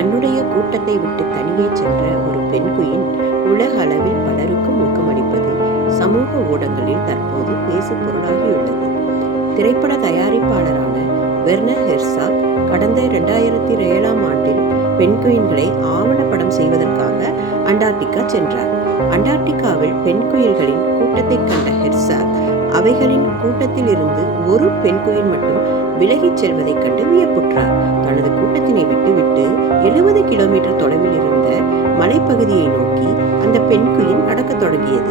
தன்னுடைய கூட்டத்தை விட்டு தனியே சென்ற ஒரு பெண் குயின் உலக அளவில் பலருக்கும் ஊக்கமளிப்பது சமூக ஊடகங்களில் தற்போது பேசு பொருளாகியுள்ளது. திரைப்பட தயாரிப்பாளரான வெர்னர் ஹெர்சாக் கடந்த இரண்டாயிரத்தி ஏழாம் ஆண்டில் பெண்குயின்களை ஆவணப்படம் செய்வதற்காக அண்டார்டிகா சென்றார். அண்டார்டிகாவில் பெண் குயில்களின் கூட்டத்தை கண்ட ஹெர்சாக் அவைகளின் கூட்டத்தில் இருந்து ஒரு பெண் குயில் மட்டும் விலகிச் செல்வதைக் கண்டு வியப்புற்றார். கிலோமீட்டர் தொலைவில் இருந்த மலைப்பகுதியை நோக்கி அந்த பெண் குயின் நடக்கத் தொடங்கியது.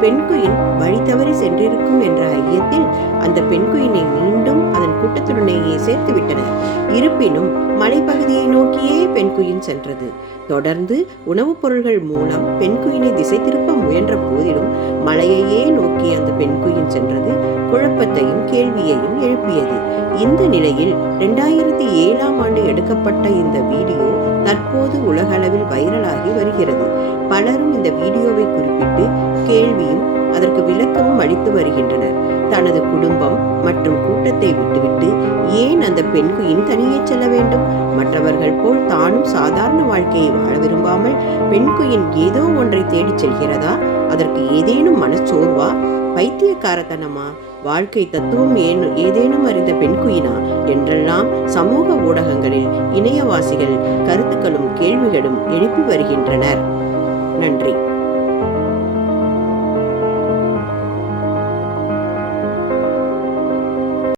பெண் குயின் வழி தவறி சென்றிருக்கும் என்ற ஐயத்தில் அந்த பெண் குயினை மீண்டும் அதன் கூட்டத்துடனேயே சேர்த்து விட்டனர் இருப்பினும் மலைப்பகுதியை நோக்கியே பெண் குயின் சென்றது. தொடர்ந்து உணவுப் பொருள்கள் மூலம் பெண் குயினை திசை திருப்ப முயன்ற போதிலும் மலையையே நோக்கி அந்த பெண் குயின் சென்றது குழப்பத்தையும் கேள்வியையும் எழுப்பியது. இந்த நிலையில் இரண்டாயிரத்தி ஏழாம் ஆண்டு எடுக்கப்பட்ட இந்த வீடியோ தற்போது உலகளவில் வைரலாகி வருகிறது. பலரும் இந்த வீடியோவை குறிப்பிட்டு கேள்வியும் அதற்கு விளக்கமும் அளித்து வருகின்றனர். தனது குடும்பம் மற்றும் கூட்டத்தை விட்டுவிட்டு ஏன் அந்த பெண்குயின் தனியே செல்ல வேண்டும்? மற்றவர்கள் போல் தானும் சாதாரண வாழ்க்கையை வாழ விரும்பாமல் பெண்குயின் ஏதோ ஒன்றை தேடிச் செல்கிறதா? அதற்கு ஏதேனும் மனச்சோர்வா? பைத்தியக்காரத்தனமா வாழ்க்கை தத்துவம் ஏன் ஏதேனும் அறிந்த பெண் குயினா? என்றெல்லாம் சமூக ஊடகங்களில் இணையவாசிகள் கருத்துக்களும் கேள்விகளும் எழுப்பி வருகின்றனர். நன்றி.